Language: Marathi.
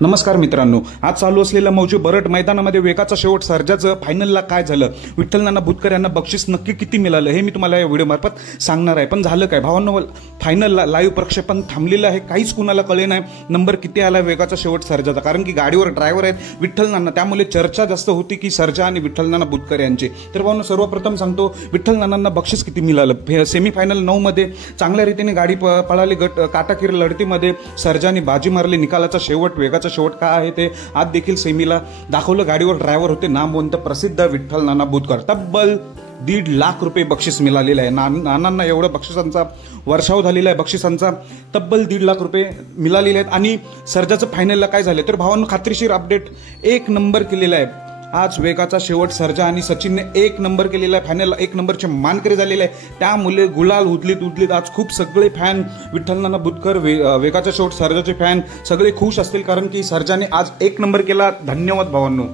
नमस्कार मित्रांनो, आज चालू असलेल्या मौजे बरड मैदानामध्ये वेगाचा शेवट सर्जाचं फायनलला काय झालं, विठ्ठल नाना बुतकर यांना बक्षीस नक्की किती मिळालं हे मी तुम्हाला या व्हिडिओमार्फत सांगणार आहे। पण झालं काय भावांनो, फायनलला लाईव्ह प्रक्षेपण थांबलेलं आहे, काहीच कुणाला कळे नाही नंबर किती आला वेगाचा शेवट सर्जाचा, कारण की गाडीवर ड्रायव्हर आहेत विठ्ठल नाना, त्यामुळे चर्चा जास्त होती की सर्जा आणि विठ्ठल नाना बुतकर यांची। तर भावांनो, सर्वप्रथम सांगतो विठ्ठल नानांना बक्षीस किती मिळालं। सेमीफायनल 9 मध्ये चांगल्या रीतीने गाडी पळाली, काटाकीर लढतीमध्ये सर्जाने बाजी मारली, निकालाचा शेवट वेगाचा शेवट काय आहे ते आज देखील सेमीला दाखवलं। गाडीवर ड्रायव्हर होते नामवंत प्रसिद्ध विठ्ठल नाना बुतकर। तब्बल 1.5 लाख रुपये बक्षीस मिळालेलं आहे। नानांना एवढा बक्षिसांचा वर्षाव झालेला आहे, बक्षिसांचा तब्बल 1.5 लाख रुपये मिळालेले आहेत। आणि सर्जाचं फायनलला काय झाले तर भावांनो, खात्रीशीर अपडेट 1 नंबर केलेला आहे। आज वेगाचा शेवट सर्जा आणि सचिनने 1 नंबर केलेला आहे, फायनलला 1 नंबरचे मानकरी झालेले आहे। त्यामुळे गुलाल उधलीत आज खूप सगळे फॅन विठ्ठल नाना बुतकर, वेगाचा शेवट सर्जाचे फॅन सगळे खुश असतील, कारण की सर्जाने आज 1 नंबर केला। धन्यवाद भावांनो।